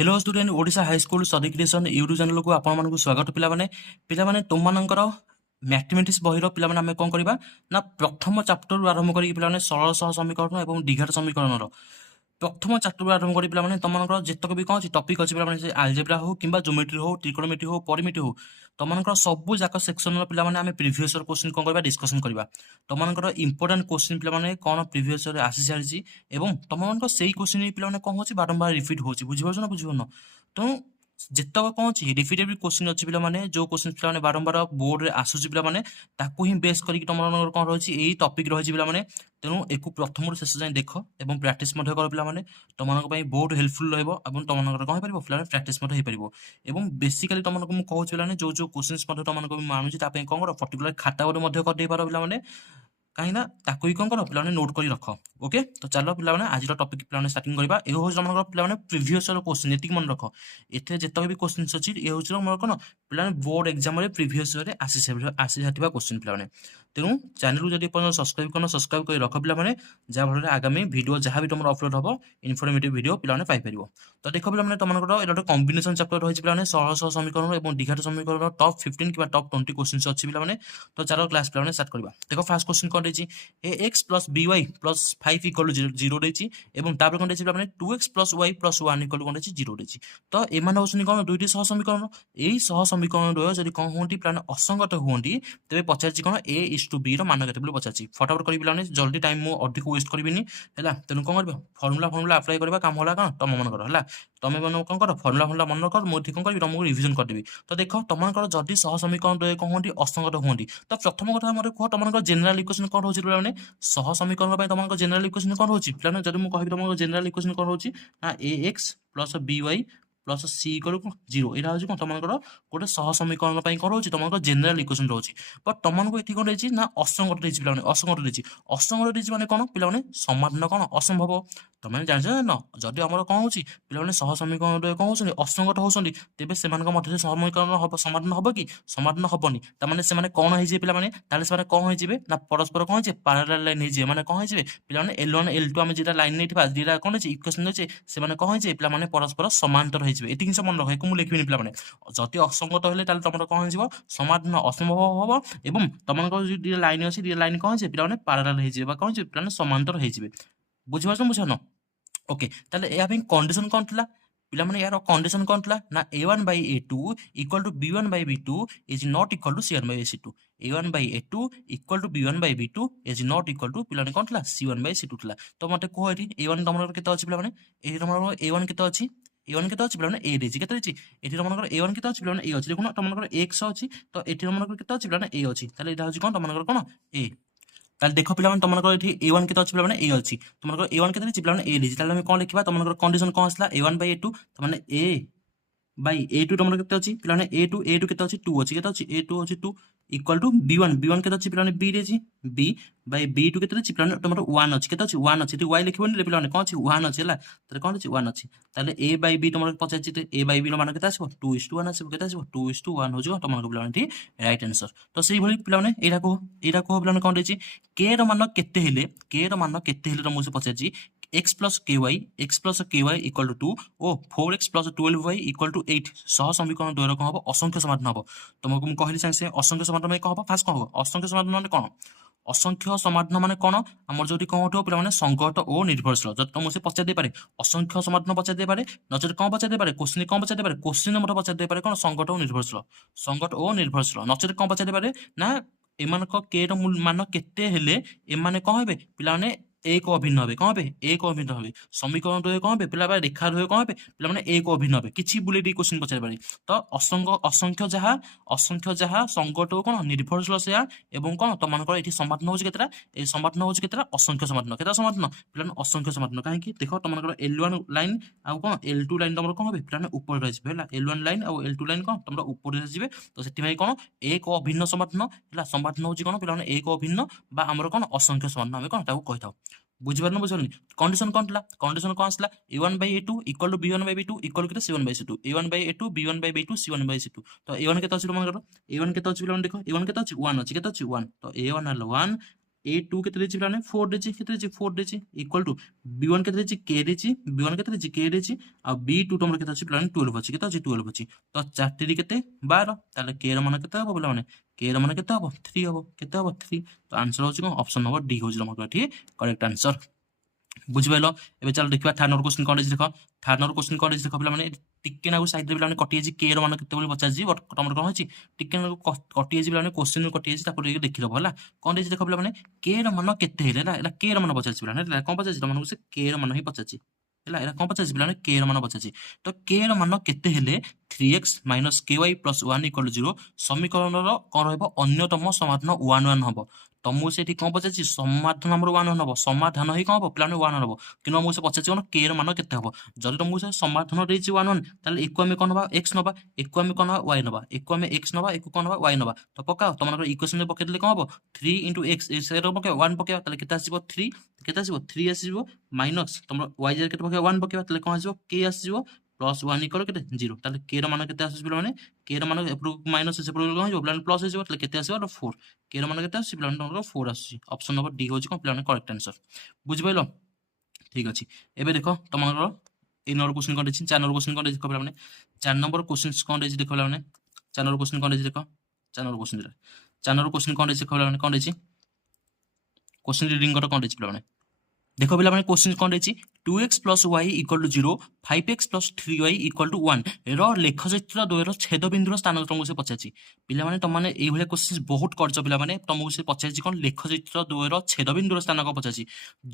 Hello student Odisha high school study creation YouTube channel को आपण मानक स्वागत पिलाने तुम मानकर मैथमेटिक्स बहिर पिलाने आम कौन करवा ना प्रथम चैप्टर आरंभ करी पिलाने सरल सह समीकरण और दीघाट समीकरण प्रथम चैप्टर आरंभ करी पिलाने तुमको जितक भी कौन अच्छी टपिक अच्छी पिलाने आलजेब्रा हो कि ज्योमेट्री हो ट्रिकोनोमेट्री हो परिमिति हो तुमको सब जाक सेक्शन पिलाने आम प्रिवियस क्वेश्चन कौन करवा डिस्कसन करवा तुमको इंपोर्टाट क्वेश्चन पिलाने कौन प्रिवियस आसी सारी तुम से क्वेश्चन पिलाने कौन हो बारंबार रिपीट हो बुझीपार ना बुझीपार तेणु जितक कौन अच्छी रिपीटेड क्वेश्चन अच्छी पिलाने जो क्वेश्चन पिलाने बारंबार बोर्ड में आसूसी पिलाने ताकू ही बेस करके तुम कौन रही यही टपिक रही पिलाने तेणु एक प्रथम शेष जाए देख और प्राक्ट कर पिलाने तुम बहुत हेल्पफुल रहा तुम कौन हो पार प्राक्ट हो बेसिकाली तुमको मुझे कहूँ पिलाने जो जो क्वेश्चन तुमको मानुची कौन कर पर्टिकुलर खाता गोटे करदे पार पिलाने कहीं ताकू ही कौन कर पिलाने नोट कर रख ओके तो चलो पिलाने आज टॉपिक पिलाने स्टार्टिंग करबा ए हो तुम पिलाने प्रीवियस क्वेश्चन ये मन रख एथे जितक भी क्वेश्चन अच्छी ये हूँ तुम कौन पिलाने बोर्ड एग्जाम रे प्रीवियस आसी सारी क्वेश्चन पिलाने तेणु चैनल जब सब्सक्राइब कर सब्सक्राइब कर रख पिलाने जहाँफल आगामी वीडियो जहाँ भी तुम अपलोड हम इनफर्मेटिव वीडियो पिलाने पाइपर तो देख पिलाने तुमको ये कॉम्बिनेशन चैप्टर रही पिलाने सरल सह समीकरण और दीघाट समीकरण टॉप 15 कि टॉप 20 क्वेश्चन अच्छी पिलाने तो चलो क्लास पिलाने स्टार्ट करवा देखो फास्ट क्वेश्चन कौन रही a x plus b y plus 5 equal zero रही तापर कौन रही 2x plus Y plus 1 equal कौन रही जीरो रही तो एम हूँ कौन दुईटी सह समीकरण यही सह समीकरण जब कौन हूँ प्लान असंगत हूँ तेज पचार कौन ए इज टू बी मान के पचार फटाफट कर पिलाने जल्दी टाइम मुझे अधिक वेस्ट करी है तेणु कौन कर फर्मुला अप्लाई करवा काम होला कौन तुम मन कर है तुम मन कौन कर फर्मुला मन कर मुझे कौन करी तुमको रिविजन करदेवी तो देख तुमको जदि सह समीकरण कौन हूँ असंगत हूँ तो प्रथम कथा मतलब कह तुम जेनेल इक्वेशन कौन हो पे सह समीकरण तुम जेनेल इक्वेशन कौन हो पे जब मुझे कह तुमको जेनेल इक्वेशन कौन हो a x plus b y plus c equal zero यहाँ हूँ कौन तुमको गोटे सह समीकरण कौन हो तुमको जेनेल इक्वेशन रोचे बट तुमको ये कौन रही ना असंगत रही पे असंगत रही असंगत रही मैंने कौन पे समाधान कौन असंभव तुम जान न जदि आम कौन हो पे सह समीकरण कौन हो असंगत होती तेज से मध्य समीकरण समाधान हम कि समाधान हेनी तमें से कौन हो कौन हो परस्पर कौन हो पारालाल लाइन हो मैंने कौन हो पे L1 L2 आम जो लाइन नहीं दीटा कौन है इक्वेशन अच्छे से कौन हो पे परस्पर समांतर हो ये जिन मन रखे मुझे लिखी पे जदि असंगत हेल्ले तुम कौन हो समाधान असंभव हम तुमको जो लाइन अच्छी लाइन कौन हो पे पारालाल हो कौन पे समांतर हो बुझीपार बुझान ओके या कंडीशन कौन थी पे यार कंडीशन कौन थी ना a1 by a2 equal to b1 by b2 is not equal to c1 by c2 a1 by a2 equal to b1 by b2 is not equal to पे कौन थी c1 by c2 थी तो मत कह a1 तुम के अच्छी पे ये तुम a1 के अच्छी a1 के अच्छी पे ए रही के ये तुम a1 के अच्छी पे ए अच्छी देखो तुम x अच्छी तो ये तुम के अच्छी पे ए अच्छी यहाँ हूँ कौन तुम कौन ए ताल देख पे तुमको ये a1 के अच्छी पे ए अच्छी तुमको a1 के पे ए रही कौन लिखा तुमको कंडीशन कौन आसला a1 by a2 तो ए बाई a2 तुम के अच्छी पे a2 के अच्छी 2 अच्छी के a2 अच्छी 2 इक्वल टू b1 के अच्छी पे b रही b बाई b2 के अच्छी पे तुम 1 अच्छी के 1 अच्छी y लिखबन पे कौन अच्छी 1 अच्छी है तो कौन अच्छी 1 अच्छी ताले a बाई b तुम पचार a बाई b मान के 2:1 आस के 2:1 हो तुम पे राइट आंसर तो से पे यहाँ कह पे कौन रही k मान के मान के तुमको पचार x plus ky equal to 2 ओ 4x plus 12y equal to 8 सह समीकरण द्वयर कौन हम असंख्य समाधान हम तुमको मुझे कहली सागे असंख्य समाधान कौन हम फास्ट कौन हम असंख्य समाधान माने कौन असंख्य समाधान माने कौन आम जो कौन उठो पे संगत और निर्भरशील जब तुमसे पचार दे पारे असंख्य समाधान पचार दे पारे नचेत कौन पचार दे पारे क्वेश्चन कौन पचार दे पारे क्वेश्चन मतलब पचार दे पारे कौन संगत और निर्भरशील नचेत कौन पचार दे पारे ना एमान के मान केते एमाने कौन हे पिलाने एक अभिन्न हे कौन हे एक अभिन्न हे समीकरण द्वय कौन हे पे रेखा द्वय कौन हे पे एक अभिन्न हे किसी बुले क्वेश्चन पचार पारे तो असंख्य जहाँ संकट कौन निर्भरशील से एवं कौन तुमको ये समाधान हो समाधान हो असंख्य समाधान के समाधान पे असंख्य समाधान कहीं देख तुम L1 लाइन आउ कौन L2 लाइन तुम कौन पे ऊपर रही L1 लाइन आउ L2 लाइन कौन तुम ऊपर रही तो से कौन एक अभिन्न समाधान है समाधान हो कौन पे एक अभिन्न आमर कौन असंख्य समाधान आम कौन कही था बुझीपार बुझल कंडीशन कौन था कंडीशन कौन आसला a1 by a2 equal to b1 by b2 equal to c1 by c2 a1 by a2 b1 by b2 c1 by c2 तो a1 के अच्छी तुम a1 के अच्छी देख a1 के अच्छी 1 अच्छी के 1 तो a1 है 1 A2 କେତେ ଦେଇଛି ପିଲାମାନେ 4 ଦେଇଛି, କେତେ ଦେଇଛି 4 ଦେଇଛି, ଇକ୍ୱାଲ ଟୁ B1 କେତେ ଦେଇଛି K ଦେଇଛି, B1 କେତେ ଦେଇଛି K ଦେଇଛି, ଆଉ B2 ତମର କେତେ ଅଛି ପିଲାମାନେ 12 ଅଛି, କେତେ ଅଛି 12 ଅଛି। ତ 4 କେତେ 12, ତାହେଲେ K ର ମାନ କେତେ ହବ ପିଲାମାନେ, K ର ମାନ କେତେ ହବ 3 ହବ, କେତେ ହବ 3। ତ ଆନ୍ସର ହଉଛି କଣ ଅପସନ ନମ୍ବର D ହଉଛି ତମର ଏଠି କରେକ୍ଟ ଆନ୍ସର। ବୁଝିପାରିଲ। ଏବେ ଚାଲ ଦେଖିବା ଥାର୍ଡ ନମ୍ବର କ୍ୱେଶ୍ଚିନ୍ କଣ ଦେଇଛି ଦେଖ। ଥାର୍ଡ ନମ୍ବର କ୍ୱେଶ୍ଚିନ୍ କଣ ଦେଇଛି ଦେଖ ପିଲାମାନେ, ଟିକେ ନାକୁ ସାଇଡରେ ପିଲାମାନେ କଟି ଯାଇଛି, K ର ମାନ କେତେ ବୋଲି ପଚାରିଛି, ବଟ୍ ତମର କଣ ହେଇଛି ଟିକେ ନାକୁ କଟି ଯାଇଛି ପିଲାମାନେ, କ୍ୱେଶ୍ଚିନ୍ କଟି ଯାଇଛି, ତାକୁ ଟିକେ ଦେଖିଦବ ହେଲା। କଣ ଦେଇଛି ଦେଖ ପିଲାମାନେ, K ର ମାନ କେତେ ହେଲେ ହେଲା, ଏଇଟା K ର ମାନ ପଚାରିଛି ପିଲାମାନେ, ହେଲା କଣ ପଚାରିଛି ତମମାନଙ୍କୁ, ସେ K ର ମାନ ହିଁ ପଚାରିଛି ହେଲା। ଏଇଟା କଣ ପଚାରିଛି ପିଲାମାନେ, K ର ମାନ ପଚାରିଛି। ତ K ର ମାନ କେତେ ହେଲେ 3x - ky + 1 = 0 ସମୀକରଣର କଣ ରହିବ, ଅନ୍ୟତମ ସମାଧାନ 1 1 ହବ। ତମକୁ ସେଠି କଣ ପଚାରିଛି, ସମାଧାନ ଆମର 1 1 ହବ, ସମାଧାନ ହିଁ କଣ ହବ ପିଲାମାନେ 1 1 ହବ। କିନ୍ତୁ ଆମକୁ ସେ ପଚାରିଛି କଣ, K ର ମାନ କେତେ ହବ। ଯଦି ତମକୁ ସେ ସମାଧାନ ଦେଇଛି 1 1, ତାହେଲେ ଏକୁ ଆମେ କଣ ନବା, x ନବା, ଏକୁ ଆମେ କଣ ନବା, y ନବା, ଏକୁ ଆମେ x ନବା, ଏକୁ କଣ ନବା, y ନବା। ତ ପକାଅ, ତମର ଇକ୍ୱେସନରେ ପକେଇଦେଲେ କଣ ହବ, 3 × x ସେଟା ପକେଇବା 1 ପକେଇବା, ତାହେଲେ କେତେ ଆସିବ 3, କେତେ ଆସିବ 3 ଆସିବ, ମାଇନସ୍ ତମର y ଜାଗାରେ କେତେ ପକେଇବା 1 ପକେଇବା, ତାହେଲେ କଣ ଆସିବ K ଆସିବ, ପ୍ଲସ୍ 1 = କେତେ 0। ତାହେଲେ K ର ମାନ କେତେ ଆସୁଛି ପିଲାମାନେ, K ର ମାନ ଏପଟକୁ ମାଇନସ୍ ସେପଟକୁ କଣ ହେଇଯିବ ପିଲାମାନେ ପ୍ଲସ୍ ହେଇଯିବ, ତାହେଲେ କେତେ ଆସିବ 4। K ର ମାନ କେତେ ଆସୁଛି ପିଲାମାନେ ତମର 4 ଆସୁଛି। ଅପସନ ନମ୍ବର D ହଉଛି କଣ ପିଲାମାନେ କରେକ୍ଟ ଆନ୍ସର। ବୁଝିପାରିଲ। ଠିକ ଅଛି। ଏବେ ଦେଖ ତମର এই নম্বর কোশ্চেন কଣ ଦେଇଛି, 4 নম্বର କୋଶ୍ଚେନ କଣ ଦେଇଛି ଦେଖ ପିଲାମାନେ, 4 নম্বର କୋଶ୍ଚେନ କଣ ଦେଇଛି ଦେଖ ପିଲାମାନେ, 4 নম্বର କୋଶ୍ଚେନ କଣ ଦେଇଛି ଦେଖ, 4 নম্বର କୋଶ୍ଚେନ 4 নম্বର କୋଶ୍ଚେନ କଣ ଦେଇଛି ଦେଖ ପିଲାମାନେ, କଣ ଦେଇଛି କୋଶ୍ଚେନ ରିଡିଂ କର, କଣ ଦେଇଛି ପିଲାମାନେ ଦେଖ ପିଲାମାନେ, କୋଶ୍ଚେନ କଣ ଦେଇଛି 2x + y = 0 5x + 3y = 1 ର ଲେଖଚିତ୍ର ଦ୍ୱୟର ଛେଦବିନ୍ଦୁର ସ୍ଥାନ ତମକୁ ସେ ପଚାରିଛି। ପିଲାମାନେ ତମମାନେ ଏଇଭଳିଆ କୋଶ୍ଚେନ ବହୁତ କରିଛ ପିଲାମାନେ, ତମକୁ ସେ ପଚାରିଛି କଣ, ଲେଖଚିତ୍ର ଦ୍ୱୟର ଛେଦବିନ୍ଦୁର ସ୍ଥାନ କଣ ପଚାରିଛି।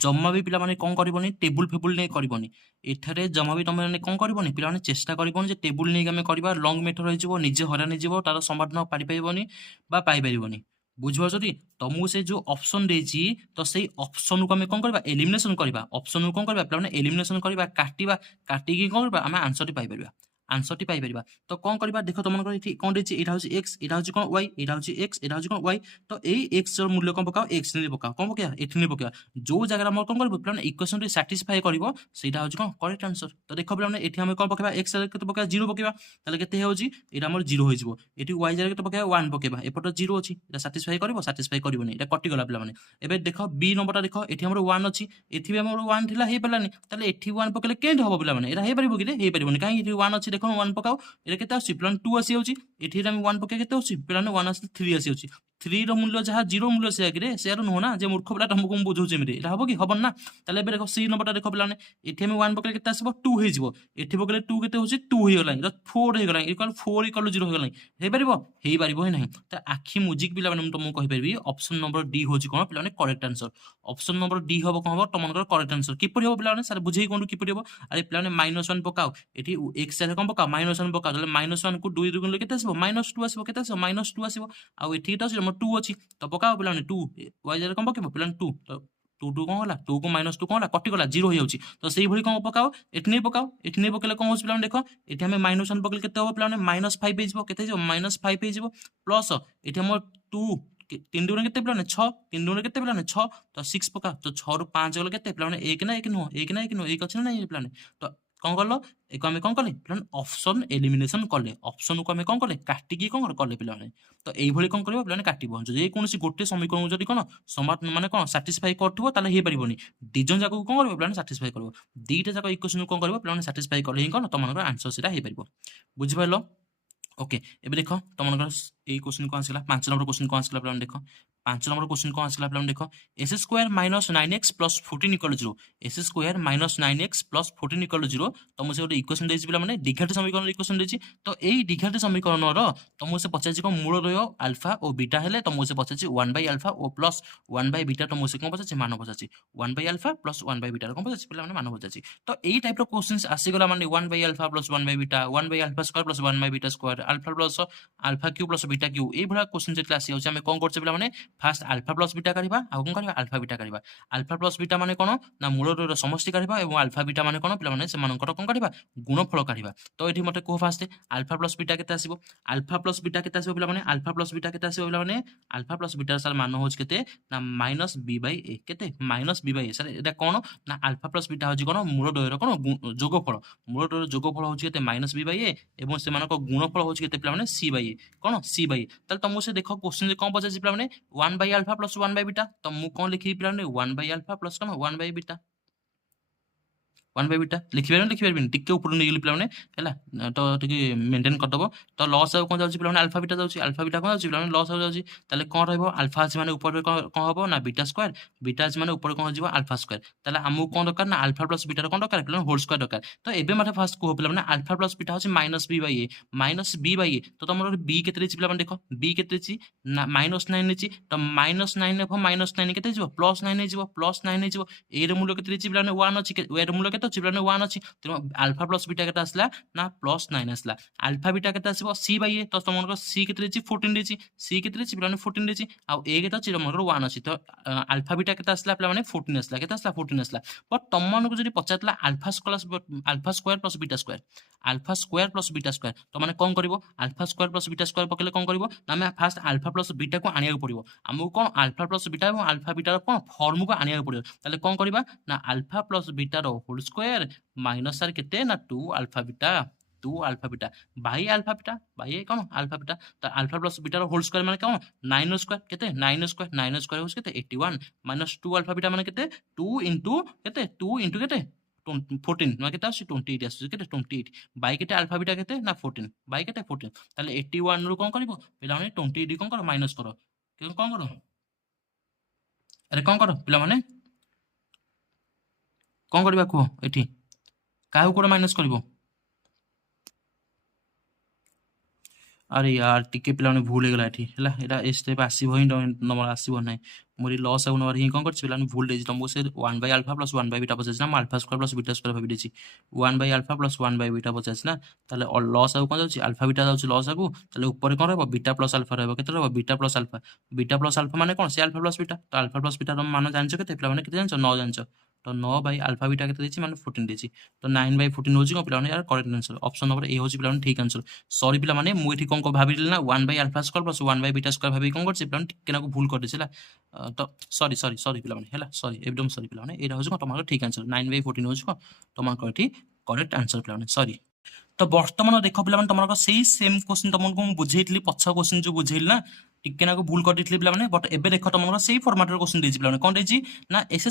ଜମା ବି ପିଲାମାନେ କଣ କରିବନି, ଟେବୁଲ ଫେବୁଲ ନେଇ କରିବନି ଏଠାରେ, ଜମା ବି ତମେ କଣ କରିବନି ପିଲାମାନେ, ଚେଷ୍ଟା କରିବନି ଯେ ଟେବୁଲ ନେଇକି ଆମେ କରିବା, ଲଙ୍ଗ ମେଥଡ ହେଇଯିବ, ନିଜେ ହଇରାଣ ହେଇଯିବ, ତାର ସମାଧାନ ପାଇପାରିବନି ବା ପାଇପାରିବନି। ବୁଝିପାରୁଛନ୍ତି। ତମକୁ ସେ ଯୋଉ ଅପସନ ଦେଇଛି, ତ ସେଇ ଅପସନକୁ ଆମେ କଣ କରିବା, ଏଲିମିନେସନ କରିବା। ଅପସନକୁ କଣ କରିବା ପିଲାମାନେ, ଏଲିମିନେସନ କରିବା, କାଟିବା, କାଟିକି କଣ କରିବା ଆମେ ଆନ୍ସରଟି ପାଇପାରିବା, ଆନ୍ସରଟି ପାଇପାରିବା। ତ କଣ କରିବା ଦେଖ, ତମଙ୍କର ଏଠି କଣ ଦେଇଛି, ଏଇଟା ହଉଛି x, ଏଇଟା ହଉଛି କଣ y, ଏଇଟା ହଉଛି x, ଏଇଟା ହଉଛି କଣ y। ତ ଏଇ x ର ମୂଲ୍ୟ କଣ ପକାଅ, x ନେଇ ପକାଅ, କଣ ପକେଇବା ଏଠି ନେଇ ପକେଇବା। ଯୋଉ ଜାଗାରେ ଆମର କଣ କରିବ ପିଲାମାନେ ଇକ୍ୱେସନଟି ସାଟିସ୍ଫାଏ କରିବ, ସେଇଟା ହଉଛି କଣ କରେକ୍ଟ ଆନ୍ସର। ତ ଦେଖ ପିଲାମାନେ ଏଠି ଆମେ କଣ ପକେଇବା, x ଜାଗାରେ କେତେ ପକେଇବା 0 ପକେଇବା, ତାହେଲେ କେତେ ହେଉଛି ଏଇଟା ଆମର 0 ହେଇଯିବ। ଏଠି y ଜାଗାରେ କେତେ ପକେଇବା 1 ପକେଇବା, ଏପଟେ 0 ଅଛି, এটা ସାଟିସ୍ଫାଇ କରିବ, ସାଟିସ୍ଫାଇ କରିବନି, এটা କଟିଗଲା ପିଲାମାନେ। ଏବେ ଦେଖ b ନମ୍ବରଟା ଦେଖ, ଏଠି ଆମର 1 ଅଛି, ଏଠି ବି ଆମର 1 ଥିଲା, ହେଇପାରିଲାନି, ତାହେଲେ ଏଠି 1 ପକେଇଲେ କେମିତି ହବ ପିଲାମାନେ, ଏଟା ହେଇପାରିବ କି ହେଇପାରିବନି, କାହିଁକି ଏଠି 1 ଅଛି, ଦେଖ 1 ପକାଉ, এটা କେତେ ଆସୁଛି ପିଲାମାନେ 2 ଆସିଯାଉଛି। ଏଠି ଆମେ 1 ପକେଇ କେତେ ଆସୁଛି ପିଲାମାନେ, 1 ଆସିଲେ 3 ଆସିଯାଉଛି। 3 ର ମୂଲ୍ୟ ଯାହା 0 ମୂଲ୍ୟ ସେ ଆଗରେ ସେୟାର ନୁହଁ ନା, ଯେ ମୂର୍ଖ ପିଲା ତମକୁ ମୁଁ ବୁଝଉଛି ଏମିତି, এটা ହବ କି ହବନି ନା। ତାହେଲେ ଏବେ ଦେଖ c ନମ୍ବରଟା ଦେଖ ପିଲାମାନେ, ଏଠି ଆମେ 1 ପକେଇଲେ କେତେ ଆସିବ 2 ହେଇଯିବ, ଏଠି ପକେଇଲେ 2 କେତେ ହଉଛି 2 ହେଇଗଲାଣି, 4 ହେଇଗଲାଣି, ଇକ୍ୱାଲ 4 = 0 ହେଇଗଲାଣି, ହେଇପାରିବ ହେଇପାରିବ ହିଁ ନାହିଁ। ତ ଆଖି ମୁଜିକ୍ ପିଲାମାନେ ମୁଁ ତମକୁ କହିପାରିବି ଅପସନ ନମ୍ବର D ହଉଛି କଣ ପିଲାମାନେ correct answer. Option number D ହବ କଣ ହବ ତମଙ୍କର କରେକ୍ଟ ଆନ୍ସର। କିପରି ହବ ପିଲାମାନେ ସାର୍ ବୁଝେଇ କୁହନ୍ତୁ କିପରି ହବ। ଆରେ ପିଲାମାନେ -1 ପକାଅ, ଏଠି x ଜାଗାରେ କଣ ପକାଅ -1 ପକାଅ, ତାହେଲେ -1 କୁ 2 ରୁ ଗୁଣିଲେ କେତେ ଆସିବ -2 ଆସିବ, କେତେ ଆସିବ -2 ଆସିବ। ଆଉ ଏଠି କେତେ ଅଛି ଆମର 2 ଅଛି, ତ ପକାଅ ପିଲାମାନେ 2, y ଜାଗାରେ କଣ ପକେଇବ ପିଲାମାନେ 2, ତ 2 କଣ ହେଲା, 2 କୁ -2 କଣ ହେଲା କଟିଗଲା, 0 ହେଇଯାଉଛି। ତ ସେଇଭଳି କଣ ପକାଅ, ଏଠି ନେଇ ପକାଅ, ଏଠି ନେଇ ପକେଇଲେ କଣ ହଉଛି ପିଲାମାନେ ଦେଖ, ଏଠି ଆମେ -1 ପକେଇଲେ କେତେ ହବ ପିଲାମାନେ -5 ହେଇଯିବ, କେତେ ହେଇଯିବ -5 ହେଇଯିବ, ପ୍ଲସ୍ ଏଠି ଆମର 2 3 ଦୁଗୁଣେ କେତେ ପିଲାମାନେ 6, 3 ଦୁଗୁଣେ କେତେ ପିଲାମାନେ 6, ତ 6 ପକା, ତ 6 ରୁ 5 ଗଲେ କେତେ ପିଲାମାନେ 1 ନା 1 ନୁହଁ, 1 ନା 1 ନୁହଁ, 1 ଅଛି ନା ନାହିଁ ପିଲାମାନେ। ତ କଣ କଲ, ଏକୁ ଆମେ କଣ କଲେ ପିଲାମାନେ ଅପସନ ଏଲିମିନେସନ କଲେ, ଅପସନକୁ ଆମେ କଣ କଲେ କାଟିକି କଣ କଲେ ପିଲାମାନେ। ତ ଏଇଭଳି କଣ କରିବ ପିଲାମାନେ କାଟିବ, ଯଦି କୌଣସି ଗୋଟେ ସମୀକରଣକୁ ଯଦି କଣ ସମାଧାନ ମାନେ କଣ ସାଟିସ୍ଫାଇ କରୁଥିବ ତାହେଲେ ହେଇପାରିବନି, ଦି ଜଣ ଯାକକୁ କଣ କରିବ ପିଲାମାନେ ସାଟିସ୍ଫାଇ କରିବ, ଦିଟା ଯାକ ଇକ୍ୱେସନକୁ କଣ କରିବ ପିଲାମାନେ ସାଟିସ୍ଫାଇ କଲେ ହିଁ କଣ ତମମାନଙ୍କର ଆନ୍ସର ସେଟା ହେଇପାରିବ। ବୁଝିପାରିଲ। ଓକେ। ଏବେ ଦେଖ ତମମାନଙ୍କର এই কোশ্চেন কଣ ଆସିଲା, 5 নম্বର କୋଶ୍ଚେନ କଣ ଆସିଲା ପିଲାମାନେ ଦେଖ, 5 নম্বର କୋଶ୍ଚେନ କଣ ଆସିଲା ପିଲାମାନେ ଦେଖ, s² - 9x + 14 = 0, s² - 9x + 14 = 0, ତମକୁ ସେ ଗୋଟେ ଇକ୍ୱେସନ ଦେଇଛି ପିଲାମାନେ, ଦ୍ୱିଘାତୀ ସମୀକରଣର ଇକ୍ୱେସନ ଦେଇଛି। ତ ଏଇ ଦ୍ୱିଘାତୀ ସମୀକରଣର ତମକୁ ସେ ପଚାରିଛି କଣ ମୂଳଦ୍ୱୟ ଆଲଫା ଓ ବିଟା ହେଲେ ତମକୁ ସେ ପଚାରିଛି 1/α ଓ ପ୍ଲସ୍ 1/β, ତମକୁ ସେ କଣ ପଚାରିଛି ମାନ ପଚାରିଛି, 1/α + 1/β କଣ ପଚାରିଛି ପିଲାମାନେ ମାନ ପଚାରିଛି। ତ ଏଇ ଟାଇପର କ୍ୱେଶ୍ଚନ୍ସ ଆସିଗଲା ମାନେ 1/α + 1/β, 1/α² + 1/β², alpha plus alpha cube plus beta cube, এইଭଳିଆ କ୍ୱେଶ୍ଚନ ଯେତେବେଳେ ଆସିଯାଉଛି ଆମେ କଣ କରୁଛେ ପିଲାମାନେ, ଫାଷ୍ଟ ଆଲଫା ପ୍ଲସ୍ ବିଟା କରିବା, ଆଉ କଣ କରିବା ଆଲଫା ବିଟା କରିବା। ଆଲଫା ପ୍ଲସ୍ ବିଟା ମାନେ କଣ ନା ମୂଳଦ୍ୱୟର ସମଷ୍ଟି କାଢିବା, ଏବଂ ଆଲଫା ବିଟା ମାନେ କଣ ପିଲାମାନେ ସେମାନଙ୍କର କଣ କାଢିବା ଗୁଣଫଳ କାଢିବା। ତ ଏଠି ମତେ କୁହ ଫାଷ୍ଟ ଆଲଫା ପ୍ଲସ୍ ବିଟା କେତେ ଆସିବ, ଆଲଫା ପ୍ଲସ୍ ବିଟା କେତେ ଆସିବ ପିଲାମାନେ, ଆଲଫା ପ୍ଲସ୍ ବିଟା କେତେ ଆସିବ ପିଲାମାନେ, ଆଲଫା ପ୍ଲସ୍ ବିଟାର ସାର୍ ମାନ ହଉଛି କେତେ ନା -b/a, କେତେ -b/a। ସାର୍ এটা କଣ ନା ଆଲଫା ପ୍ଲସ୍ ବିଟା ହଉଛି କଣ ମୂଳଦ୍ୱୟର କଣ ଯୋଗଫଳ, ମୂଳଦ୍ୱୟର ଯୋଗଫଳ ହଉଛି କେତେ -b/a, ଏବଂ ସେମାନଙ୍କ ଗୁଣଫଳ ହଉଛି କେତେ ପିଲାମାନେ c/a, କଣ c/a। ତାହେଲେ ତମକୁ ସେ ଦେଖ କ୍ୱେଶ୍ଚନ କଣ ପଚାରିଛି ପିଲାମାନେ 1 by alpha plus 1 by beta तो मु कौन लिखी पिलाने 1 by alpha plus कौन 1 by beta 1 by beta लिखिपारे टिके ऊपर नहीं गली पिलाने है तो टिके मेंटेन करदब तो लॉस आउ कौन जाउची पिलाने अल्फा बीटा जाउची अल्फा बीटा कौन जाउची पिलाने लॉस आउ जाउची ताले कौन रहबो अल्फा अछि माने ऊपर कौन हबो ना बीटा स्क्वायर बीटा अछि माने ऊपर कौन जिवो अल्फा स्क्वायर ताले हमु कौन दरकार ना अल्फा प्लस बीटा कौन दरकार पिलाने होल स्क्वायर दरकार तो एबे माने फास्ट को पिलाने अल्फा प्लस बीटा होची -b/a तो तमरो b केते रे पिलाने देखो b केते छि ना -9 नेछि तो -9 नेफो -9 केते जिवो +9 ने जिवो +9 ने जिवो ए रे मूल्य केते रे पिलाने 1 अछि ए रे मूल्य केते अछि पिलाने 1 अछि तेनो अल्फा प्लस बीटा केते आसला ना +9 आसला अल्फा बीटा केते आसीबो c/a तो तमरो c केते रे 14 रे c केते रे पिलाने 14 रे आ ए केते अछि तमरो 1 अछि तो अल्फा बीटा केते आसला पिलाने 14 आसला केते आसला 14 आसला बट तमनको जदी पचातला alpha square plus beta square alpha square plus beta square तो माने कोन करबो alpha square plus beta square पकेले कोन करबो ना हमें फास्ट अल्फा प्लस बीटा को आनिया पड़िबो हमको कोन अल्फा प्लस बीटा और अल्फा बीटा रो कोन फॉर्म को आनिया पड़िबो ताले कोन करबा ना अल्फा प्लस बीटा रो होल स्क्वायर माइनस आर केते ना 2 alpha beta by alpha beta by कोन अल्फा बीटा तो अल्फा प्लस बीटा रो होल स्क्वायर माने कोन 9 स्क्वायर केते 9 स्क्वायर होस केते 81 माइनस 2 अल्फा बीटा माने केते 2 into केते 2 into केते 14 माने केते आसी 28 आसी केते 28 बाई केते अल्फा बीटा केते ना 14 बाई केते 14 ताले 81 रो कोन करबो पिला माने 28 कोन करो माइनस करो कोन करो अरे कोन करो पिला माने कोन करबा को एठी काहू कोड माइनस करबो अरे यार टिके पिलाने भूल हो गला एठी हला एटा स्टेप आसीबो ही नंबर आसीबो नै मोरी लॉस आउ नंबर ही कोन करछि पिलाने भूल देछि तुमको से 1 by alpha plus 1 by beta बचैछि ना alpha square plus beta square भाबि देछि 1 by alpha plus 1 by beta बचैछि ना ताले लॉस आउ कोन जाउछि अल्फा बीटा जाउछि लॉस आगु ताले ऊपर कोन रहबो बीटा प्लस अल्फा रहबो केते रहबो बीटा प्लस अल्फा माने कोन से अल्फा प्लस बीटा तो अल्फा प्लस बीटा रो मान जानछो केते पिला माने केते जानछो 9 जानछो तो 9 by अल्फा बीटा केते देछि माने 14 देछि तो 9 by 14 होछि को पिला माने यार correct answer option number A होछि पिला माने ठीक आंसर सॉरी पिला माने मु एठी कोन को भाबिल ना 1 by alpha square plus 1 by beta square भाबि कोन करछि पिला माने केना को भूल कर देछला तो सॉरी पिला माने हला सॉरी एकदम सॉरी पिला माने एटा होछि को तमार ठीक आंसर 9 by 14 होछि को तमार को एठी करेक्ट आंसर पिला माने सॉरी तो वर्तमान देखो पिला माने तमार को सेही सेम क्वेश्चन तमनको मु बुझेइतली पछा क्वेश्चन जो बुझेइल ना टिके ना को भूल कर दिथले पिला माने बट एबे देखो तमनको सेही फॉर्मेट रो क्वेश्चन देछि पिला माने कोन देछि ना x² +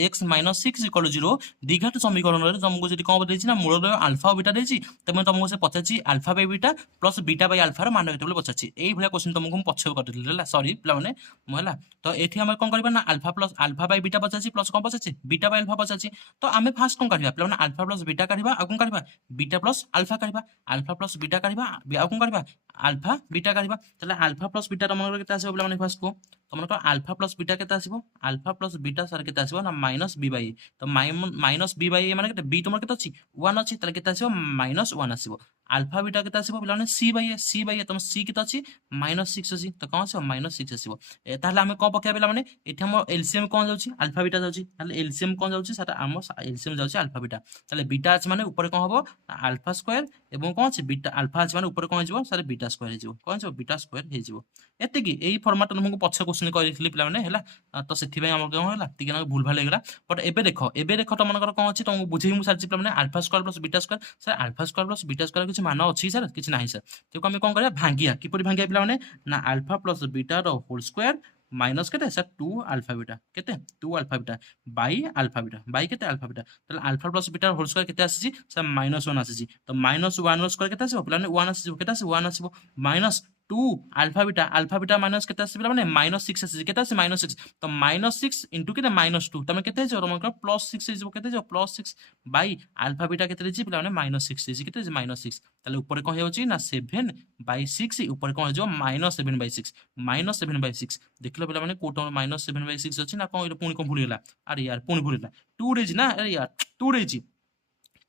x - 6 = 0 द्विघात समीकरण रे तमको जदी कोन देछि ना मूल रो अल्फा और बीटा देछि तमे तमको से पछाछि alpha by beta plus beta by alpha रो मान केते बोले पछाछि एई भलिया क्वेश्चन तमको मु पछा कर दिथले हला सॉरी पिला माने मोहला तो एठी हम कोन करबा ना अल्फा बाय बीटा पछाछि प्लस कोन पछाछि बीटा बाय अल्फा पछाछि तो हमें फास्ट कोन करबा पिला माने अल्फा प्लस बीटा करबा आ कोन करबा बीटा प्लस अल्फा करबा अल्फा प्लस बीटा करबा आ कोन करबा अल्फा बीटा करबा तले अल्फा प्लस बीटा तमरो केते आसीबो पिला माने फास्ट को तमरो तो अल्फा प्लस बीटा केते आसीबो अल्फा प्लस बीटा सर केते आसीबो ना -b/a तो -b/a माने केते b तमरो केते अछि 1 अछि तले केते आसीबो -1 आसीबो अल्फा बीटा केते आसीबो पिला माने c/a तम c केते अछि -6 अछि तो कोन आसीबो -6 आसीबो ए ताले हमें को पकेबा पिला माने एठी हम एलसीएम कोन जाउछि अल्फा बीटा जाउछि ताले एलसीएम कोन जाउछि साटा हम एलसीएम जाउछि अल्फा बीटा ताले बीटा अछि माने ऊपर कोन हबो अल्फा स्क्वायर एवं कोन अछि बीटा अल्फा अछि माने ऊपर कोन जिवो सारे बीटा स्क्वायर जिवो कोन जिवो बीटा स्क्वायर हे जिवो एते की एई फॉर्मेट हमको पछ क्वेश्चन करि दिथली पिला माने हला तो सेथि भाई हमर कोन हला तिके ना भूल भाल हेगला बट एबे देखो त मनकर कोन अछि तुमको बुझेई मु सारछि पिला माने alpha square plus beta square sir alpha square plus beta square किछ मान अछि सर किछ नाही सर तो हमें कोन करिया भांगिया किपरि भांगिया पिला माने ना अल्फा प्लस बीटा रो होल स्क्वायर माइनस केते सर 2 अल्फा बीटा केते 2 alpha beta by alpha beta by केते अल्फा बीटा तले alpha plus beta whole square केते आसी सर -1 आसी तो -1 स्क्वायर केते आसी पिला माने 1 आसी केते आसी 1 आसी माइनस 2 अल्फा बीटा माइनस केते आसी पिला माने -6 आसी केते आसी -6 तो -6 इनटू केते -2 तमे केते जो रमकर +6 जो केते जो +6 बाई अल्फा बीटा केते रे पिला माने -6 जी केते -6 तले ऊपर कोन हेउची ना 7/6 ऊपर कोन जो -7/6 -7/6 देखलो पिला माने कोटो -7/6 अछि ना कोन पुनी कोन भूली गेला अरे यार पुनी भूली गेला 2 रेजी ना अरे यार 2 रेजी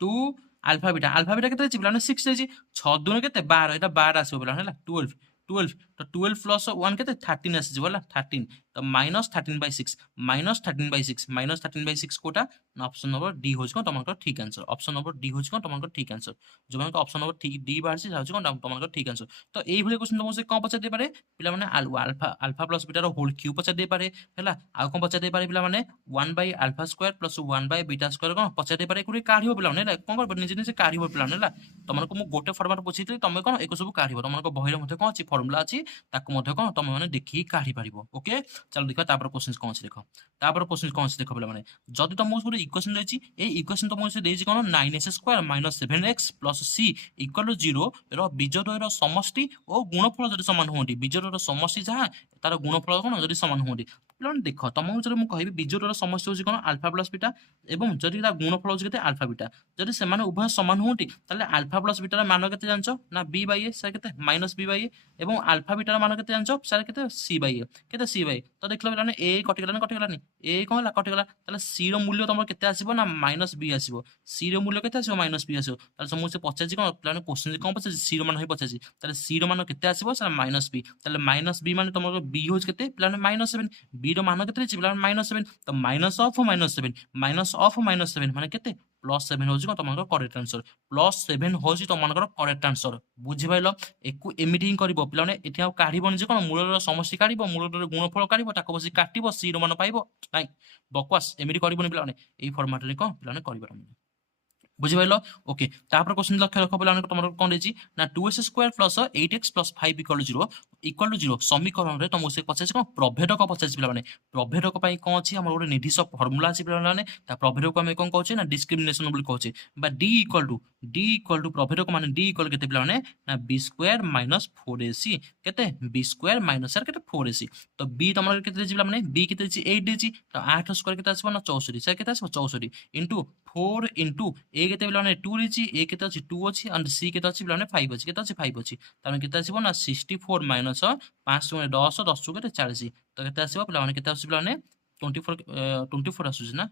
2 अल्फा बीटा केते छि पिला 6 रेजी 6 2 केते 12 एटा 12 आसीबो पिला हला 12 तो 12 प्लस 1 केते 13 आसी जिवला 13 तो -13/6 -13/6 कोटा ना ऑप्शन नंबर डी होज कोन तमनकर ठीक आंसर ऑप्शन नंबर डी होज कोन तमनकर ठीक आंसर जो मानक ऑप्शन नंबर ठीक डी बाहर से होज कोन तमनकर ठीक आंसर तो एई भले क्वेश्चन तुमसे कोन पचा दे पारे पिला माने अल्फा अल्फा प्लस बीटा रो होल क्यूब पचा दे पारे हैला आ कोन पचा दे पारे पिला माने 1/α स्क्वायर प्लस 1/बीटा स्क्वायर कोन पचा दे पारे कुडी काढिबो पिला माने कोन कर निजे निजे काढिबो पिला माने हैला तमनको मु गोटे फॉर्मेट पूछितली तमे कोन एको सब काढिबो तमनको बहिर मध्ये कोन अछि फार्मूला अछि ताको मध्ये कोन तमे माने देखि काढि पारिबो ओके चलो देखा तापर क्वेश्चन कोन अछि देखो तापर क्वेश्चन कोन अछि देखो पिला माने जदि तुमको गोटे इक्वेशन देछि ए इक्वेशन तुमको से देछि कोन 9s square minus 7x plus c equal to 0 रो बीजद्वयर समष्टि और गुणफल जदि समान होंदी बीजद्वयर समष्टि जहा तार गुणफल कोन जदि समान होंदी पिला देख तुमको जदि मु कहबी बीजद्वयर समष्टि होछि कोन अल्फा प्लस बीटा एवं जदि ता गुणफल होछि केते अल्फा बीटा जदि से माने उभय समान होंदी ताले अल्फा प्लस बीटा मान केते जानछो ना b/a से केते -b/a एवं अल्फा बीटा मान केते जानछो से केते c/a केते c/a तो देखलो पिला ए कटिगलानी ए कोन ला कटिगला ताले c रो मूल्य तुमर केते आसीबो ना -b आसीबो c रो मूल्य केते आसीबो -b आसीबो ताले समूह से पचाजी कोन पिला क्वेश्चन कोन पचाजी c रो मान होई पचाजी ताले c रो मान केते आसीबो से -b ताले -b माने तुमर b होज केते पिला -7 b रो मान केते छि पिला -7 तो माइनस ऑफ -7 माने केते +7 होजी कोन तुमर करेक्ट आंसर +7 होजी तुमर करेक्ट आंसर बुझि पाइलो एकु एमिति ही करबो पिला माने एठी आ काढिबोन जे कोन मूलर समष्टि काढिबो मूलर गुणफल काढिबो ताको बसी काटिबो c रो मान पाइबो नाइ बकवास एमिति करबोनी पिला माने एई फॉर्मेट रे कोन पिला माने करबो बुझि पाइलो ओके तापर क्वेश्चन लक्ष्य रखो पिला माने तुमर कोन देछि ना 2s square plus 8x plus 5 equal to 0 समीकरण रे तुमसे से पचास कोन प्रभेदक पचास पिला माने प्रभेदक पई कोन अछि हमर गोटे निर्दिष्ट फार्मूला अछि पिला माने ता प्रभेदक हम कोन कहउछि ना डिस्क्रिमिनेशन बोली कहउछि बा d इक्वल टू प्रभेदक माने d इक्वल केते पिला माने ना b स्क्वायर माइनस 4ac केते b स्क्वायर माइनस r केते 4ac तो b तमर केते देछि पिला माने b केते देछि 8 देछि तो 8 स्क्वायर केते आसीबो ना 64 से केते आसीबो 64 इनटू 4 इनटू a केते पिला माने 2 देछि a केते अछि 2 अछि एंड c केते अछि पिला माने 5 अछि केते अछि 5 अछि तामे केते आसीबो ना 64 माइनस 5 10 10 केते 40 तो केते आसीबो पिला माने केते आसीबो पिला माने 24 आसुछि ना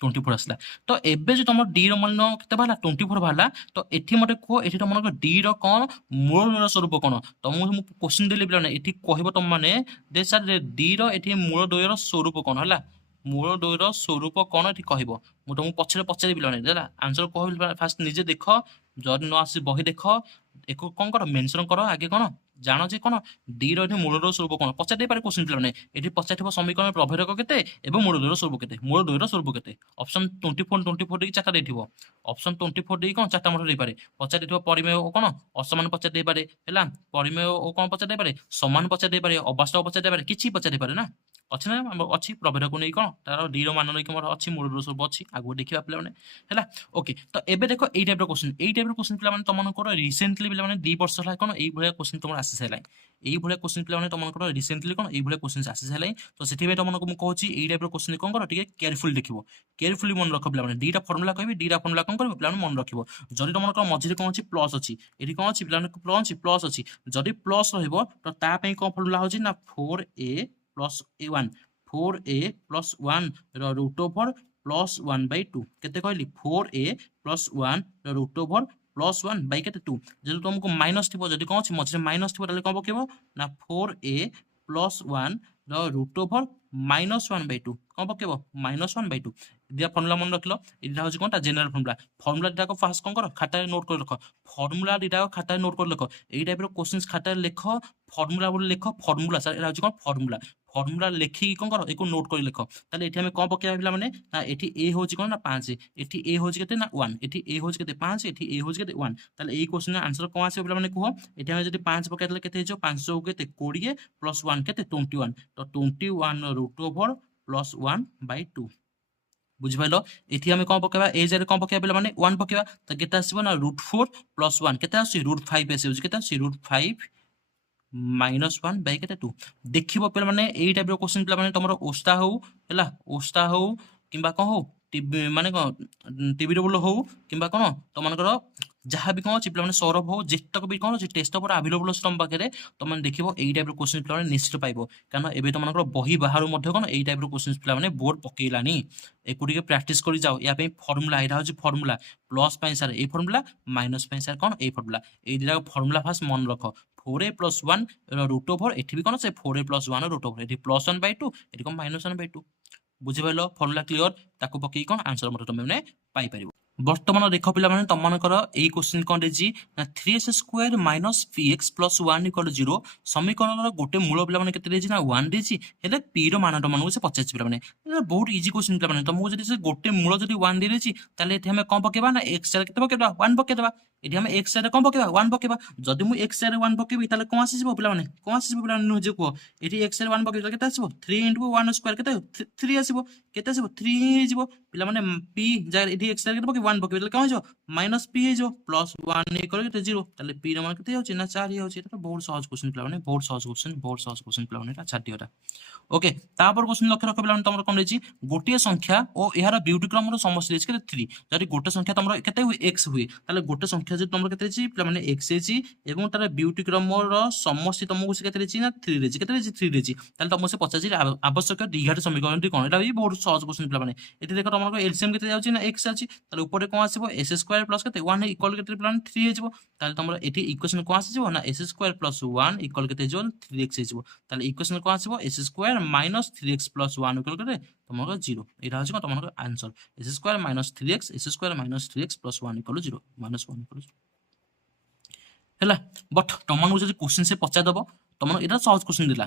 24 आसला तो एबे जो तुम डी रो मान केते बाला 24 बाला तो एठी मते को एठी तुम डी रो कोन मूल स्वरूप कोन तो मु क्वेश्चन देले बिला एठी कहबो तुम माने दे सर डी रो एठी मूल द्वयर स्वरूप कोन हला मूल द्वयर स्वरूप कोन एठी कहबो मु तुम पछरे पछरे बिला देला आंसर कहबो फास्ट निजे देखो जर न आसी बही देखो एको कोन कर मेंशन करो आगे कोन जानो जे कोन डी रो एठी मूल द्वयर स्वरूप कोन पछा दे पारे क्वेश्चन बिला एठी पछाथिबो समीकरण प्रभेदक केते एवं मूल द्वयर स्वरूप केते मूल द्वयर स्वरूप केते ऑप्शन 24 दे चाका देथिबो ऑप्शन 24 दे कोन चाटा मठ दे पारे पछा देथिबो परिमेय कोन असमान पछा दे पारे हैला परिमेय ओ कोन पछा दे पारे समान पछा दे पारे अवास्तव पछा दे पारे किछि पछा दे पारे ना अछि ना अछि प्रभेदक नै कोन तार डी रो मान नै कोन अछि मूल द्वयर स्वरूप अछि आगु देखिबा पिला माने हैला ओके तो एबे देखो एई टाइप रो क्वेश्चन पिला माने तमन को रिसेंटली पिला माने 2 वर्ष ला कोन एई भले क्वेश्चन तमन आसी सैलाई एई भले क्वेश्चन पिला माने तमन को रिसेंटली कोन एई भले क्वेश्चन आसी सैलाई तो सेठी बे तमन को मु कहूची एई टाइप रो क्वेश्चन कोन करो ठीक केयरफुली देखिबो केयरफुली मन रखो पिला माने दीटा फार्मूला कहबी दीटा फार्मूला कोन करबो पिला माने मन रखिबो जदि तमन को मझिरे कोन अछि प्लस अछि एठी कोन अछि पिला माने प्लस अछि जदि प्लस रहइबो तो ता पई कोन फार्मूला होछि ना 4a + a1 4a + 1 रो रूट ओवर प्लस 1/2 केते कहली 4a + 1 रो रूट ओवर प्लस 1 बाय केते 2 जदि तुमको माइनस थिबो जदि कोन अछि मझिरे माइनस थिबो ताले कोन पकेबो ना 4a + 1 रो रूट ओवर -1/2 कोन पकेबो -1/2 दिया फार्मूला मन रखलो इडा होछि कोनटा जनरल फार्मूला दिटा को फास्ट कोन करो खाता रे नोट कर रखो फार्मूला दिटा को खाता रे नोट कर रखो एई टाइप रो क्वेश्चंस खाता रे लिखो फार्मूला बोल लिखो फार्मूला सर एरा होछि कोन फार्मूला लिखि कोन करो एको नोट कर लिखो ताले एठी हमें कोन पकेबा पिला माने ना एठी a होछि कोन ना 5 एठी a होछि केते ना 1 एठी a होछि केते 5 एठी a होछि केते 1 ताले एई क्वेश्चन रा आंसर कोन आसे पिला माने कहो एठी हमें जदि 5 पके देले केते हिजो 500 केते 20 + 1 केते 21 तो 21 रूट ओवर +1/2 बुझि पाइलो एठी हमें कोन पकेबा ए जे कोन पकेबा पिला माने 1 पकेबा त केते आसीबो ना √4 + 1 केते आसी √5 आसी केते आसी √5 -1 बाय केते 2 देखिबो पिला माने एई टाइप रो क्वेश्चन पिला माने तमरो ओस्ता हो किबा कोन हो माने कोन टीवी रो बोल हो किबा कोन तो मानकर जहाँ भी कोन पिला माने सौरभ हो जेतक भी कोन जे टेस्ट पर अवेलेबल स्टम पाके तो माने देखिबो एई टाइप रो क्वेश्चन पिला माने निश्चित पाइबो कारण एबे तो मानकर बही बाहर मध्ये कोन एई टाइप रो क्वेश्चन पिला माने बोर्ड पकेलानी एकुडी के प्रैक्टिस करि जाओ या पे फार्मूला एरा होची फार्मूला प्लस पई सर ए फार्मूला माइनस पई सर कोन ए फार्मूला ए दिला फार्मूला फास्ट मन रखो 4a + 1 ରୁଟ୍ ଓଭର ଏଠି ବି କ'ଣ ସେ 4a + 1 ରୁଟ୍ ଓଭର ଏଠି +1/2 ଏଠି କ'ଣ -1/2 ବୁଝିପାରିଲ ଫର୍ମୁଲା କ୍ଲିୟର ତାକୁ ପକେଇ କ'ଣ ଆନ୍ସର ମଧ୍ୟ ତମେ ମାନେ ପାଇପାରିବ। ବର୍ତ୍ତମାନ ଦେଖ ପିଲାମାନେ ତମମାନଙ୍କର ଏଇ କ୍ୱେଶ୍ଚିନ୍ କ'ଣ ଦେଇଛି ନା 3s² - px + 1 = 0 ସମୀକରଣର ଗୋଟେ ମୂଳ ପିଲାମାନେ କେତେ ଦେଇଛି ନା 1 ଦେଇଛି ହେଲେ p ର ମାନ ତମମାନଙ୍କୁ ସେ ପଚାରିଛି ପିଲାମାନେ ବହୁତ ଇଜି କ୍ୱେଶ୍ଚିନ୍ ପିଲାମାନେ ତମକୁ ଯଦି ସେ ଗୋଟେ ମୂଳ ଯଦି 1 ଦେଇଛି ତାହେଲେ ଏଠି ଆମେ କ'ଣ ପକେଇବା ନା x ଜାଗାରେ କେତେ ପକେଇବା 1 ପକେଇଦେବା ଏଠି ଆମେ x ଜାଗାରେ କ'ଣ ପକେଇବା 1 ପକେଇବା ଯଦି ମୁଁ x ଜାଗାରେ 1 ପକେଇବି ତାହେଲେ କ'ଣ ଆସିଯିବ ପିଲାମାନେ କ'ଣ ଆସିଯିବ ପିଲାମାନେ ନିଜେ କୁହ ଏଠି x ଜାଗାରେ 1 ପକେଇଲେ କେତେ ଆସିବ 3 × 1² କେତେ 3 ଆସିବ କେତେ ଆସିବ 3 ହେଇଯିବ ପିଲାମାନେ p ଜାଗାରେ ଏଠି x ଜାଗାରେ କେତେ ପକେଇବ 1 ପକେଇଲେ କ'ଣ ହେଇଯିବ -p ହେଇଯିବ +1 କେତେ 0 ତାହେଲେ p ର ମାନ କେତେ ହେଉଛି ନା 4 ହେଇଯାଉଛି ଏଟା ବହୁତ ସହଜ କ୍ୱେଶ୍ଚିନ୍ ପିଲାମାନେ ବହୁତ ସହଜ କ୍ୱେଶ୍ଚିନ୍ ପିଲାମାନେ ଏଟା ଛାଡ଼ିଦିଅଟା ଓକେ ତାପରେ କ୍ୱେଶ୍ଚିନ୍ ଲକ୍ଷ୍ୟ ରଖ ପିଲାମାନେ ତମର କ'ଣ ଦେଇଛି ଗୋଟିଏ ସଂଖ୍ୟା ଓ ଏହାର ବିୟୁଟି କ୍ରମର ସମଷ୍ଟି ଦେଇଛି କେତେ 3 ଯଦି ଗୋଟେ ସଂଖ୍ୟା ତମର କେତେ ହୁଏ x ହୁଏ ତାହେଲେ ଗୋଟେ ସଂଖ୍ୟା ଯଦି ତମର କେତେ ହେଇଛି ପିଲାମାନେ x ହେଇଛି ଏବଂ ତାର ବିୟୁଟି କ୍ରମର ସମଷ୍ଟି ତମକୁ ସେ କେତେ ଦେଇଛି ନା 3 ଦେଇଛି କେତେ ଦେଇଛି 3 ଦେଇଛି ତାହେଲେ ତମକୁ ସେ ପଚାରିଛି ଆବଶ୍ୟକ ଦ୍ୱିଘାତ ସମୀକରଣଟି କ'ଣ ଏଟା ବି ବହୁତ ସହଜ କ୍ୱେଶ୍ଚିନ୍ ପିଲାମାନେ ଏଠି ଦେଖ ତମର ଏଲସିଏମ୍ କେତେ ଯାଉଛି ନା x ଅଛି ତାହେଲେ ଉପରେ କ'ଣ ଆସିବ s² + କେତେ 1 ଇକ୍ୱାଲ୍ କେତେ ପିଲାମାନେ 3 ହେଇଯିବ ତାହେଲେ ତମର ଏଠି ଇକ୍ୱେସନ କ'ଣ ଆସିଯିବ ନା s² + 1 ଇକ୍ୱାଲ୍ କେତେ ହେଇଯିବ 3x ହେଇଯିବ ତାହେଲେ ଇକ୍ୱେସନ କ'ଣ ଆସିବ s² - 3x + 1 ଇକ୍ୱାଲ୍ କେତେ ତମର 0 ଏଇଟା ହେଉଛି କ'ଣ ତମର answer s² - 3x s² - 3x + 1 equal 0 -1 equal 0 ହେଲା ବଟ୍ ତମମାନଙ୍କୁ ଯଦି କ୍ୱେଶ୍ଚିନ୍ ସେ ପଚାରିଦେବ ତମର ଏଇଟା ସହଜ କ୍ୱେଶ୍ଚିନ୍ ଦେଲା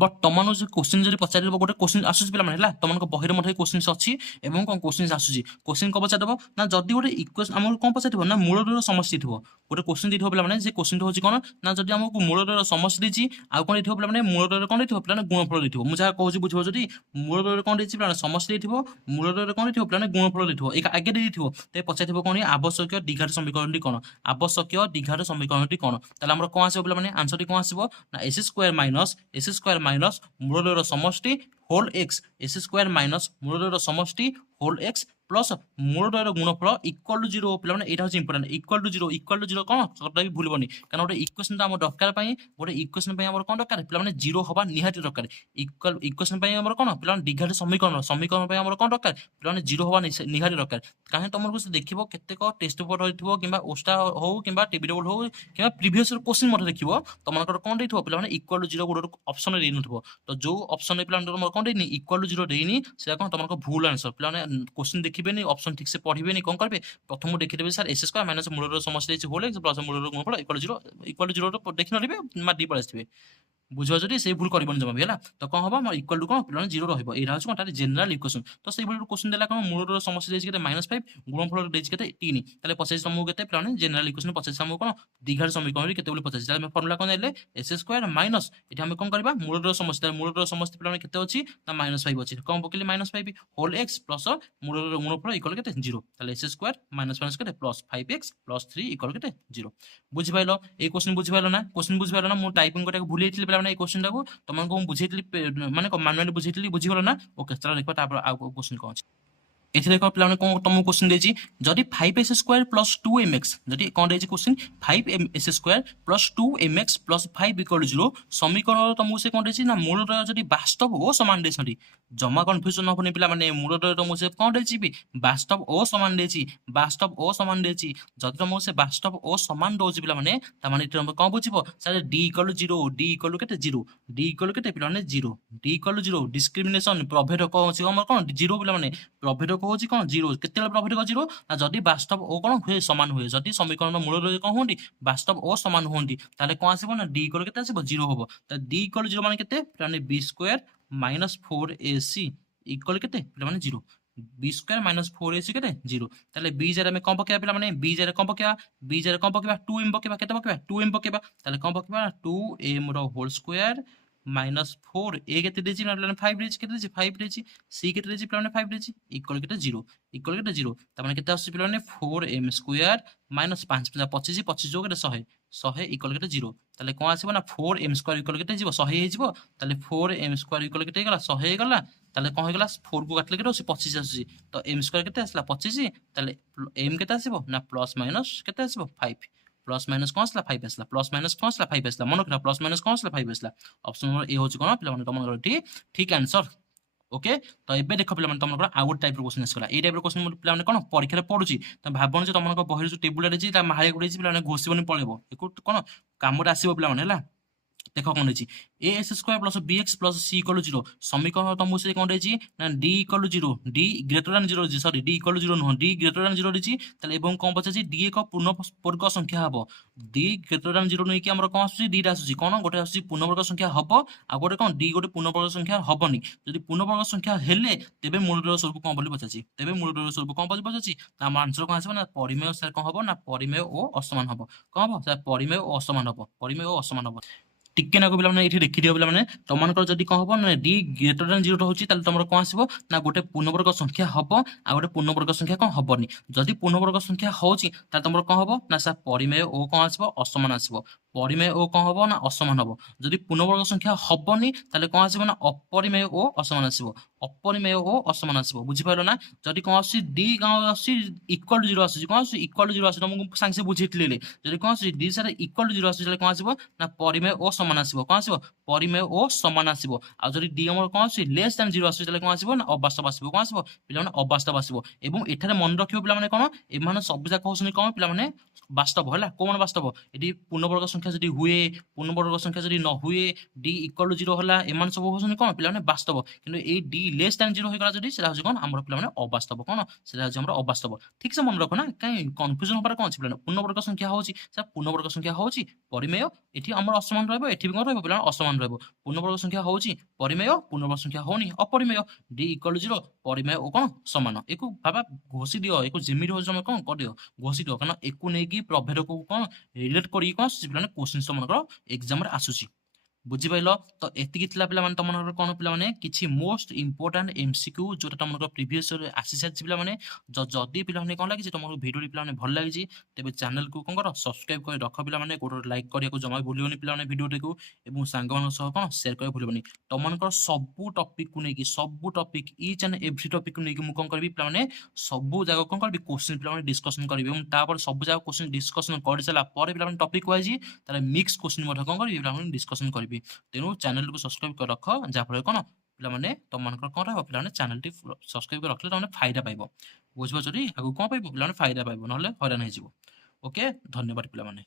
बट तुमको जो क्वेश्चन जब पचार गोटे क्वेश्चन आसूस पे तुम बही में क्वेश्चन अच्छी और कौन क्वेश्चन आसूसी क्वेश्चन कौन पचार ना जदि गोटे इक्वेशन आम कौन पचार ना मूलर समस्या थी गोटे क्वेश्चन देखो पे से क्वेश्चन हूँ कौन ना जब आमको मूलर समस्या देती आउ कौन देखो पे मूलर कौन देखो पे गुणफल देखो मुझे कौन बुझे जदि मूलर कौन देखिए समस्या देखो मूलर कौन देखो पे गुणफल देखो एक आगे देखो तो पचार कौन आवश्यक द्विघात समीकरण कौन आवश्यक द्विघात समीकरण कौन ताल कौन आसो पे आंसर कौन आसो ना s² माइनस मूलर समष्टि होल एक्स s² माइनस मूलर समष्टि होल एक्स प्लस मूलर गुणफल इक्वल टू 0 पे यहाँ हूँ इंपोर्टाट इक्वल टू 0 कौन सबटा भी भूलबनी कारण गोटे इक्वेशन तो आम दरकार गोटे इक्वेशन कौन दरकार पे 0 हवा निहाती दरकार इक्वेशन कौन पे द्विघात समीकरण समीकरण कौन दरकार पे 0 हवा निहाती दरकार कहीं तुमको से देख केतेक टेस्ट पेपर हो कि ओस्टा हो कि टीवी टेबल हो कि प्रीवियस क्वेश्चन देखो तुम कौन देखो पे इक्वल टू 0 गोटे ऑप्शन दे न तो जो ऑप्शन पे कौन देनी इक्वल टू 0 देनी से कौन तुमको भूल आंसर पे क्वेश्चन देखिए ऑप्शन ठीक से पढ़े कौन करेंगे प्रथम देखिए सर s² माइनस मूलर समस्या होल प्लस मूलर गुणफल इक्वल टू 0 देखी ना मार दी पड़े बुझ जदि से भूल कर जमा भी है तो कौन हम इक्वल टू कौन पे 0 रहा यहाँ हूँ जेनेल इक्वेशन तो से क्वेश्चन देला कौन मूलर समस्या देखिए -5 गुणफल देखिए 3 ताले पचास तुमको के पे जेनेल इक्वेशन पचास तुमको कौन द्विघात समीकरण के पचास फर्मुला कौन जाए s² माइनस ये आम कौन करवा मूलर समस्या पे के अच्छी ना -5 अच्छी कौन पकड़े -5 होल एक्स प्लस मूलर गुणफल इक्वल के 0 s² माइनस के प्लस 5x प्लस 3 इक्वल के 0 बुझिपाल ये क्वेश्चन बुझिपाल ना क्वेश्चन बुझिपाल ना मुझे टाइपिंग करके भूल पे क्वेश्चन टाक तुमको बुझे माने मानुआली बुझे बुझीगल ना ओके चलो देखो क्वेश्चन कौन अच्छे ये देख पे कौन तुमको क्वेश्चन देती जदि 5s² + 2mx जदि कौन देती क्वेश्चन 5s² + 2mx + 5 = 0 समीकरण तुमको से कौन देती ना मूलर जदि वास्तव ओ समान देती जमा कन्फ्यूजन हेनी पे मूलर तुमको से कौन देती वास्तव ओ समान देती जदि तुमको से वास्तव ओ समान दौर पे तुम कौन बुझ सर d = 0 d = के 0 d = के पे 0 d = 0 डिस्क्रिमिनेशन प्रभेद कौन कौन 0 पे प्रभेद हूँ कौन 0 के प्रभेद 0 ना जदि वास्तव ओ कौन हुए समान हुए जदि समीकरण मूल कौन हूँ वास्तव ओ समान हूँ ताले कौन आसो ना d = के 0 हम तो d = 0 मान के b² - 4ac इक्वल के 0 b² - 4ac के 0 ताले b जरा में कौन पकेबा पे b जरा कौन पकेबा b जरा कौन पकेबा 2m पकेबा केते पकेबा 2m पकेबा ताले कौन पकेबा 2m रो होल स्क्वायर -4 ए के 5 देछि के 5 देछि सी के 5 देछि इक्वल के 0 त माने केते आसी पे 4m² - 5 25 25 जो के 100 इक्वल के 0 ताले कौन आसीबो ना 4m² इक्वल के 100 हे जिवो ताले 4m² इक्वल के गला 100 हे गला ताले कौन हे गला 4 को काटले के 25 आसी तो m² केते आसला 25 ताले m केते आसीबो ना प्लस माइनस केते आसीबो 5 प्लस माइनस कौन आसला 5 आसला प्लस माइनस कौन आसला 5 आसला मन रखना प्लस माइनस कौन आसला 5 आसला ऑप्शन नंबर ए होची कोन पे तुम ठीक आंसर ओके तो एबे देख पिला माने तमनकर आउट टाइप रो क्वेश्चन आसला ए टाइप रो क्वेश्चन पिला माने कोन परीक्षा रे पडुची त भाबन जे तमनकर बहिर जो टेबुल रे जी ता माहाळे गुडे जी पिला माने घोषिबनी पळेबो एको कोन काम रे आसीबो पिला माने हला देख कौन है a s square plus b x plus c equal zero समीकरण तुमको से कौन रही ना D equal zero D greater than zero sorry D equal zero नुह डी ग्रेटर देन जीरो रही ताले एवं कौन पचासी डी एक पूर्णवर्ग संख्या हम डी ग्रेटर देन जीरो नहीं कि हमर कौन आसुची डी आसुची कौन गोटे आसुची पूर्णवर्ग संख्या हम आ गोटे कौन डी गोटे पूर्णवर्ग संख्या हबनी जदि पूर्णवर्ग संख्या हेले तेबे मूलर स्वरूप कौन बोली पचासी तेबे मूलर स्वरूप कौन बोली पचासी आम आंसर कौन आसब ना परिमेय सर कौन हम ना परिमेय ओ असमान हम कौन हम सर परिमेय ओ असमान हम परिमेय ओ असमान हम टिके ना पिला माने एठी देखि दियो पिला माने तमनकर जदी कौन हबो ना डी ग्रेटर देन 0 होची ताले तमर कौन आसीबो ना गोटे पूर्णवर्ग संख्या हबो आ गोटे पूर्णवर्ग संख्या कौन हबोनी जदी पूर्णवर्ग संख्या होची ताले तमर कौन हबो ना सा परिमेय ओ कौन आसीबो असमान आसीबो परिमेय ओ कौन हबो ना असमान हबो जदी पूर्णवर्ग संख्या हबोनी ताले कौन आसीबो ना अपरिमेय ओ असमान आसीबो अपरिमेय ओ असमान आसीबो बुझी पाइलो ना जदी कौन आसी डी कौन आसी इक्वल 0 आसी कौन आसी इक्वल 0 आसी तुमको सांग से बुझितले जदी कौन आसी डी सारे इक्वल 0 आसी ताले कौन आसीबो ना परिमेय ओ समान आसीबो कौन आसीबो परिमेय ओ समान आसीबो आ जदी डी हमर कौन आसी लेस देन 0 आसी ताले कौन आसीबो ना अवास्तव आसीबो कौन आसीबो पिला माने अवास्तव आसीबो एवं एठारे मन रखियो पिला माने कोन ए माने सब जाक होसनी कोन पिला माने वास्तव हला कोन वास्तव एडी पूर्णवर्ग संख्या जदी हुए पूर्णवर्ग संख्या जदी न हुए डी इक्वल 0 हला ए मान सब होसनी कोन पिला माने वास्तव किंतु ए डी लेस देन 0 होइगला जदी सेला होसी कोन हमर पिला माने अवास्तव कोन सेला होसी हमर अवास्तव ठीक से मन रखो ना काई कन्फ्यूजन होबार कोन अछि पिला पूर्णवर्ग संख्या होची से पूर्णवर्ग संख्या होची परिमेय एठी हमर असमान रहबो एठी भी कोन रहबो पिला असमान रहबो पूर्णवर्ग संख्या होची परिमेय पूर्णवर्ग संख्या होनी अपरिमेय डी इक्वल 0 परिमेय ओ कोन समान एको बाबा घोषि दियो एको जेमिति हो जमे कोन कर दियो घोषि दियो कारण एको नै कि प्रभेद को कोन रिलेट करी कोन पिला क्वेश्चन समनकर एग्जाम रे आसुची बुझी पाइलो तो एतिकी थिला पिला माने तमनकर कोन पिला माने किछि मोस्ट इंपोर्टेंट एमसीक्यू जोटा तमनकर प्रीवियस रे आसी साची पिला माने जदी पिला माने कोन लागि जे तमरो वीडियो पिला माने भल लागि तेबे चैनल को कोन कर सब्सक्राइब कर रख पिला माने गोटो लाइक करिया को जमा भूलियोनी पिला माने वीडियो को एवं सांग मान सह कोन शेयर कर भूलियोनी तमनकर सबु टॉपिक को नै कि सबु topic each and every topic को नै कि मु कोन करबी पिला माने सबु जगह कोन करबी क्वेश्चन पिला माने डिस्कशन करबी एवं तापर सबु जगह क्वेश्चन डिस्कशन कर चला पर पिला माने टॉपिक वाइज तारे मिक्स क्वेश्चन मठ कोन करबी पिला माने डिस्कशन करबी तेणु चैनल को सब्सक्राइब कर रख जहाँफल कौन पे तुम कौन रहा पे चैनल टी सब्सक्राइब कर रखले तुम फायदा पाइब बुझे आगे कौन पाइब पे फायदा पाइब ना हैरान हो ओके धन्यवाद पे।